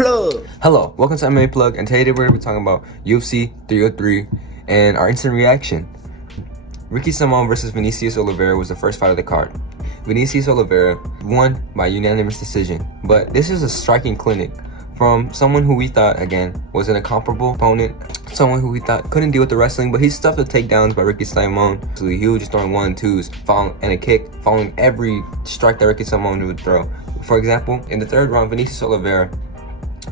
Plug. Hello, welcome to MMA Plug, and today we're going to be talking about UFC 303 and our instant reaction. Ricky Simone versus Vinicius Olivera was the first fight of the card. Vinicius Olivera won by unanimous decision, but this is a striking clinic from someone who we thought, again, was an incomparable opponent, someone who we thought couldn't deal with the wrestling, but he stuffed the takedowns by Ricky Simone. So he was just throwing 1-2s and a kick, following every strike that Ricky Simone would throw. For example, in the third round, Vinicius Olivera,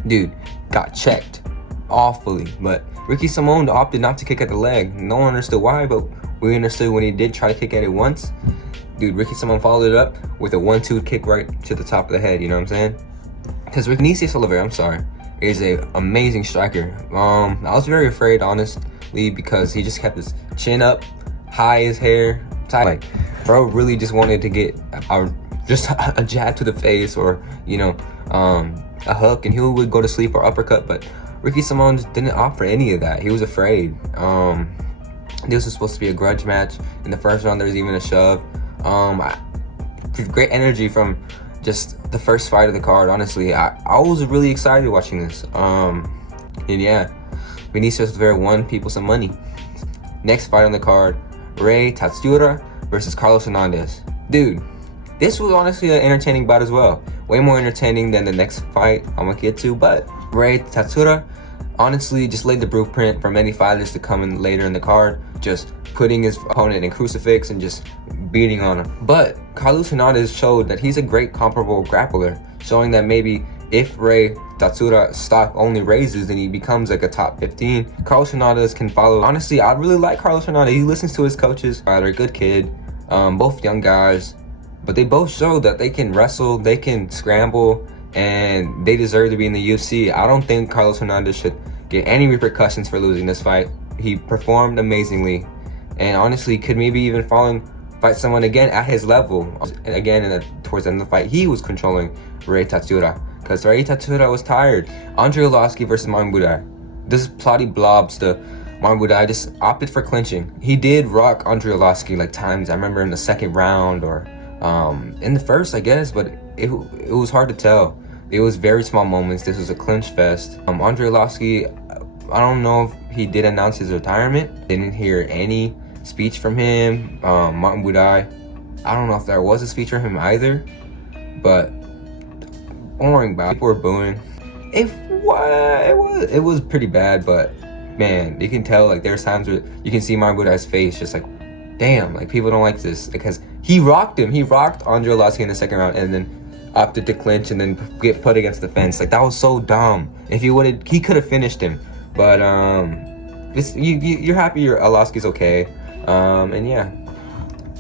dude, got checked awfully, but Ricky Simone opted not to kick at the leg. No one understood why, but we understood when he did try to kick at it once. Dude, Ricky Simone followed it up with a 1-2 kick right to the top of the head, you know what I'm saying? Because Vinicius Olivera, is a amazing striker. I was very afraid, honestly, because he just kept his chin up, high as hair, tight. Like, bro really just wanted to get just a jab to the face, or, you know, a hook, and he would go to sleep, or uppercut. But Ricky Simone just didn't offer any of that. He was afraid. This was supposed to be a grudge match. In the first round, there was even a shove. Great energy from just the first fight of the card. Honestly, I was really excited watching this. And yeah, Vinicius Olivera won people some money. Next fight on the card, Tatura versus Carlos Hernandez. Dude, this was honestly an entertaining bout as well. Way more entertaining than the next fight I'm gonna get to. But Tatura honestly just laid the blueprint for many fighters to come in later in the card, just putting his opponent in crucifix and just beating on him. But Carlos Hernandez showed that he's a great comparable grappler, showing that maybe if Tatura stock only raises, then he becomes like a top 15. Carlos Hernandez can follow. Honestly, I really like Carlos Hernandez. He listens to his coaches. They're a good kid, both young guys, but they both show that they can wrestle, they can scramble, and they deserve to be in the UFC. I don't think Carlos Hernandez should get any repercussions for losing this fight. He performed amazingly, and honestly could maybe even fight someone again at his level. And again, towards the end of the fight, he was controlling Tatura, because Tatura was tired. Lski versus Budai. This plotty blobster Budai just opted for clinching. He did rock Lski like times. I remember in the second round, or in the first, I guess, but it was hard to tell. It was very small moments. This was a clinch fest. Lski, I don't know if he did announce his retirement. Didn't hear any speech from him. Budai, I don't know if there was a speech from him either, but boring bout. People were booing. It was pretty bad, but man, you can tell, like, there's times where you can see Budai's face just like, damn, like, people don't like this, because he rocked him. He rocked Lski in the second round, and then opted to clinch and then get put against the fence. Like, that was so dumb. If he could have finished him. But you're happy Lski's okay. And yeah,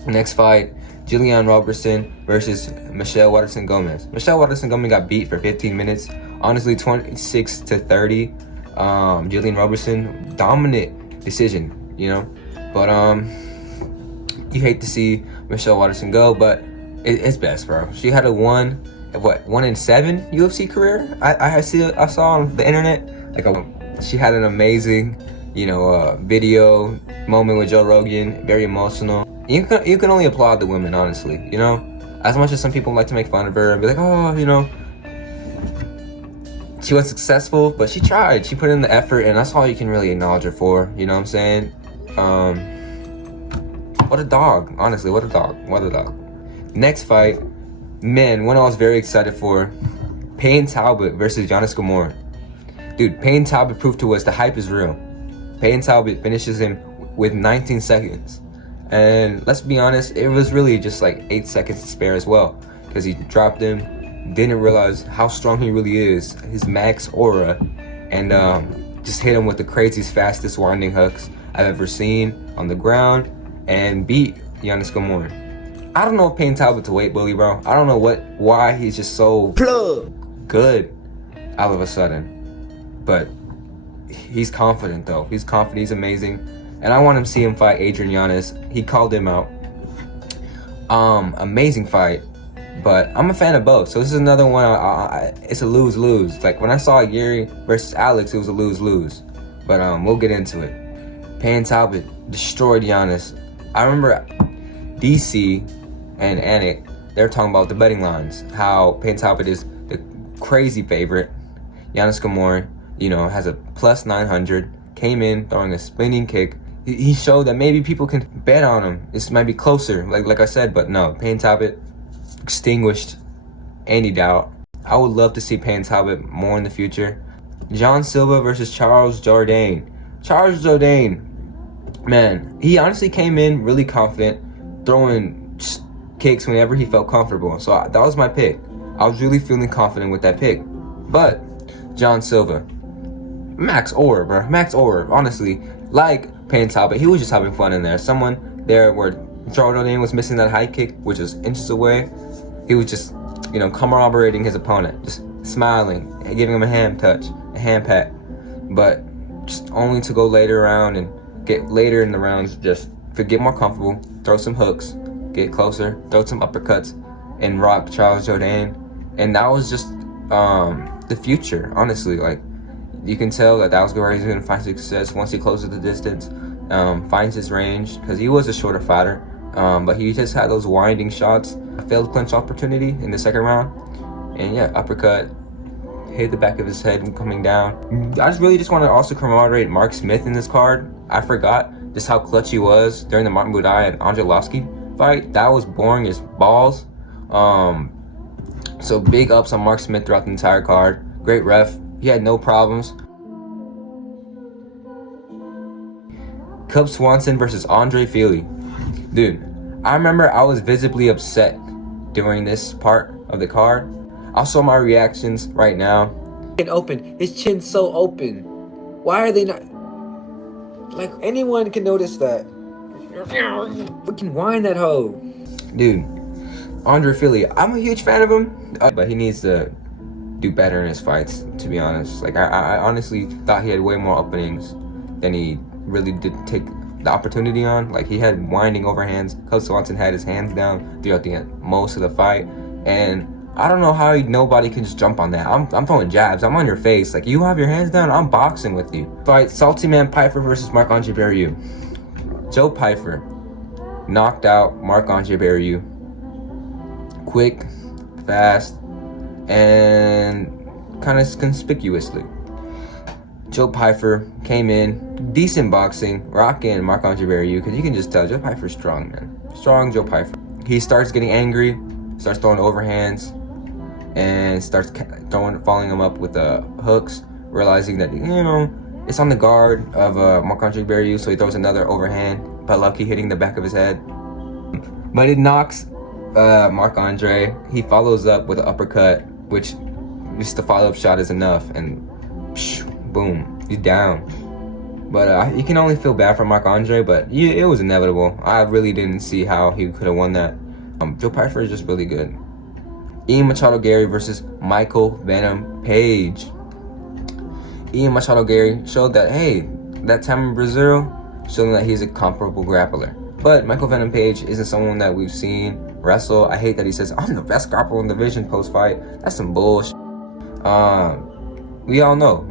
next fight, Robertson versus Michelle Waterson Gomez. Michelle Waterson Gomez got beat for 15 minutes. Honestly, 26-30. Robertson, dominant decision, you know. But you hate to see Michelle Waterson go, but it's best, bro. She had a 1-7 UFC career. I saw on the internet. Like, she had an amazing, you know, video moment with Joe Rogan. Very emotional. You can only applaud the women, honestly. You know, as much as some people like to make fun of her and be like, oh, you know, she was successful, but she tried. She put in the effort, and that's all you can really acknowledge her for. You know what I'm saying? What a dog, honestly. What a dog. Next fight, man, one I was very excited for, Payne Talbott versus Giannis Gamora. Dude, Payne Talbott proved to us the hype is real. Payne Talbott finishes him with 19 seconds. And let's be honest, it was really just like 8 seconds to spare as well, because he dropped him, didn't realize how strong he really is, his max aura, and just hit him with the craziest, fastest winding hooks I've ever seen on the ground, and beat Giannis Gamora. I don't know if Payne Talbott's a weight bully, bro. I don't know why he's just so good all of a sudden. But he's confident, though. He's confident. He's amazing. And I want to see him fight Adrian Yanez. He called him out. Amazing fight. But I'm a fan of both. So this is another one. It's a lose-lose. Like, when I saw Gary versus Alex, it was a lose-lose. But we'll get into it. Payne Talbott destroyed Yanez. I remember DC and Anik, they're talking about the betting lines. How Payne Talbott is the crazy favorite. Giannis Gamori, has a plus 900, came in throwing a spinning kick. He showed that maybe people can bet on him. This might be closer, like I said, but no. Payne Talbott extinguished any doubt. I would love to see Payne Talbott more in the future. John Silva versus Charles Jourdain. Charles Jourdain, man, he honestly came in really confident, throwing kicks whenever he felt comfortable. So that was my pick. I was really feeling confident with that pick. But John Silva, max ore, bro. Max ore. Honestly, like Payne Talbott, he was just having fun in there. Someone there where Charles Jourdain was missing that high kick, which was inches away. He was just, corroborating his opponent, just smiling, giving him a hand touch, a hand pat. But just only to go later around and get later in the rounds, just to get more comfortable, throw some hooks, get closer, throw some uppercuts, and rock Charles Jourdain. And that was just the future, honestly. Like, you can tell that was where he's going to find success once he closes the distance, finds his range, because he was a shorter fighter, but he just had those winding shots. A failed clinch opportunity in the second round, and yeah, uppercut, hit the back of his head coming down. I just want to also commemorate Mark Smith in this card. I forgot just how clutch he was during the Martin Budai and Andre Lski fight. That was boring as balls. So big ups on Mark Smith throughout the entire card. Great ref. He had no problems. Cub Swanson versus Andre Fili. Dude, I remember I was visibly upset during this part of the card. I'll show my reactions right now. Open. His chin's so open. Why are they not? Like, anyone can notice that. Fucking wind that hoe. Dude, Andre Fili, I'm a huge fan of him, but he needs to do better in his fights, to be honest. Like, I honestly thought he had way more openings than he really did take the opportunity on. Like, he had winding overhands. Cub Swanson had his hands down throughout most of the fight, and I don't know how nobody can just jump on that. I'm throwing jabs. I'm on your face. Like, you have your hands down, I'm boxing with you. Fight Salty Man Pyfer versus Marc-Andre Barrieux. Joe Pyfer knocked out Marc-Andre Barrieux. Quick, fast, and kind of conspicuously. Joe Pyfer came in, decent boxing, rocking Marc-Andre Barrieux, because you can just tell Joe Pyfer's strong, man. Strong Joe Pyfer. He starts getting angry, starts throwing overhands, and starts following him up with hooks, realizing that, it's on the guard of Marc-Andre Barrieux, so he throws another overhand, but lucky hitting the back of his head. But it knocks Marc-Andre. He follows up with an uppercut, which just the follow-up shot is enough, and boom, he's down. But you can only feel bad for Marc-Andre, but it was inevitable. I really didn't see how he could have won that. Joe Pyfer is just really good. Ian Machado Gary versus Michael Venom Page. Ian Machado Gary showed that, hey, that time in Brazil, showing that he's a comparable grappler. But Michael Venom Page isn't someone that we've seen wrestle. I hate that he says, I'm the best grappler in the division post-fight. That's some bullshit. We all know.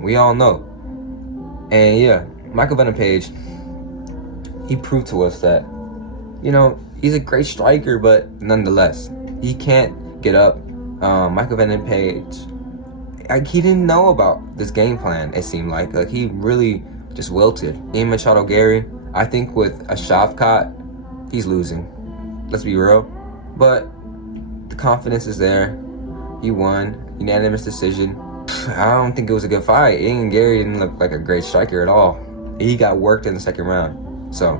And yeah, Michael Venom Page, he proved to us that, he's a great striker, but nonetheless, he can't get up. Michael Venom Page, he didn't know about this game plan, it seemed like. Like, he really just wilted. Ian Machado Gary, I think with a Shavkat, he's losing. Let's be real. But the confidence is there. He won. Unanimous decision. I don't think it was a good fight. Ian Gary didn't look like a great striker at all. He got worked in the second round. So,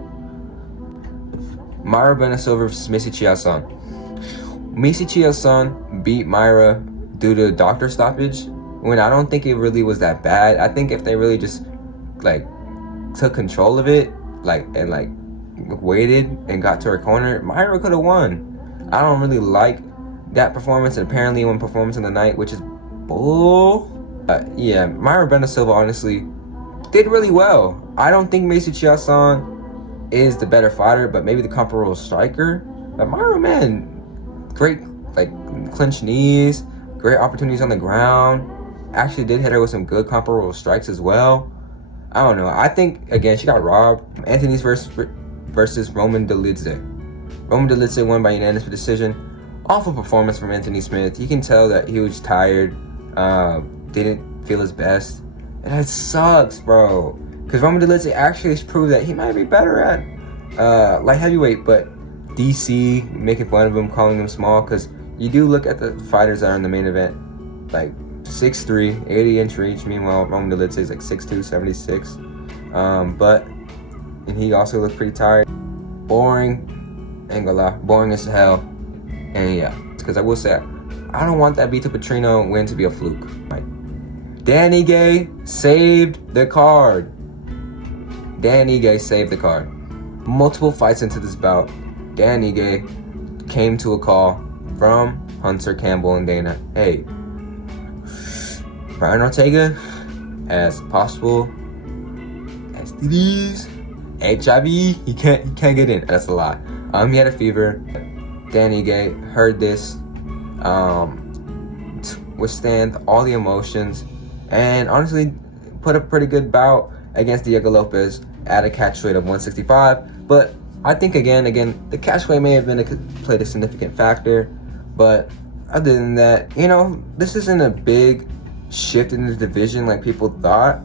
Myra Benasilva versus Missy Chasan. Missy Chasan beat Myra due to doctor stoppage, when I don't think it really was that bad. I think if they really just took control of it, waited and got to her corner, Myra could have won. I don't really like that performance, and apparently one performance in the night, which is bull. Yeah, Myra Benasilva honestly did really well. I don't think Missy Chasan is the better fighter, but maybe the comparable striker. But Myra, man, great clinch knees, great opportunities on the ground. Actually did hit her with some good comparable strikes as well. I don't know. I think, again, she got robbed. Anthony's versus Roman Delit. Roman Delit won by unanimous decision. Awful performance from Anthony Smith. You can tell that he was tired. Didn't feel his best. And that sucks, bro. Because Roman Delit actually has proved that he might be better at light heavyweight, but DC making fun of him, calling him small, because you do look at the fighters that are in the main event, like 6'3", 80-inch reach. Meanwhile, Roman Delit is like 6'2", 76. And he also looked pretty tired. Boring, ain't gonna lie, boring as hell. And yeah, because I will say, I don't want that Vito Petrino win to be a fluke. Like, Dan Ige saved the card. Dan Ige saved the card. Multiple fights into this bout, Dan Ige came to a call from Hunter, Campbell, and Dana. Hey, Brian Ortega has possible STDs, HIV. He can't get in. That's a lie. He had a fever. Dan Ige heard this, withstand all the emotions, and honestly put a pretty good bout against Diego Lopez at a catch weight of 165. But I think again, the catch weight may have played a significant factor. But other than that, you know, this isn't a big shift in the division like people thought.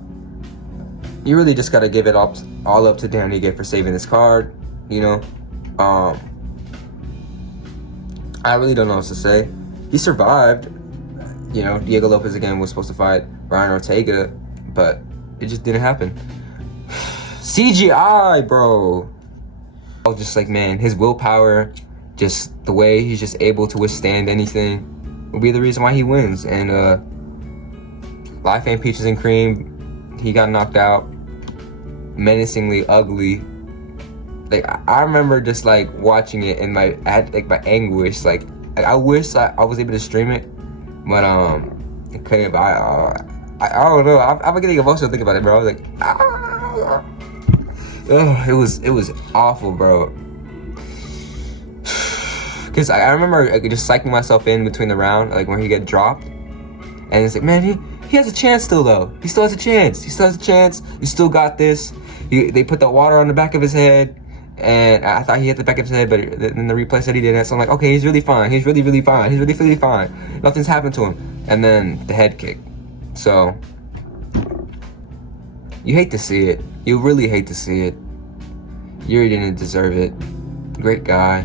You really just got to give it all up to Dan Ige for saving this card. You know, I really don't know what to say. He survived. You know, Diego Lopez again was supposed to fight Brian Ortega, but it just didn't happen. CGI, bro. I was just like, man, his willpower, just the way he's just able to withstand anything, will be the reason why he wins. And Life Ain't Peaches and Cream, he got knocked out, menacingly ugly. Like, I remember just like watching it in my anguish. Like, I wish I was able to stream it, but I couldn't. I don't know. I'm getting emotional thinking about it, bro. I was like, it was awful, bro. Because I remember just psyching myself in between the round, like when he get dropped, and it's like, man, he has a chance still though. He still has a chance. He still has a chance. You still got this. They put the water on the back of his head, and I thought he hit the back of his head, but then the replay said he didn't. So I'm like, okay, he's really fine. He's really, really fine. He's really, really fine. Nothing's happened to him. And then the head kick. So you hate to see it. You really hate to see it. You didn't deserve it. Great guy.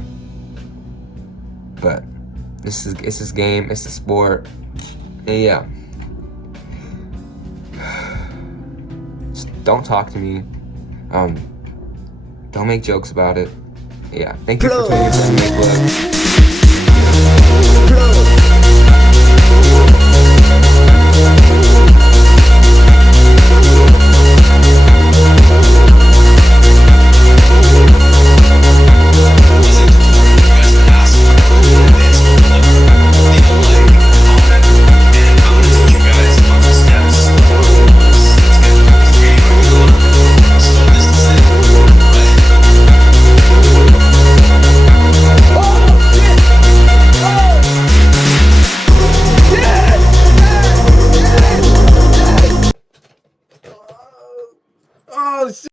But it's his game. It's the sport. And yeah. Just don't talk to me. Don't make jokes about it. Yeah. Thank you for tuning in to Make Love.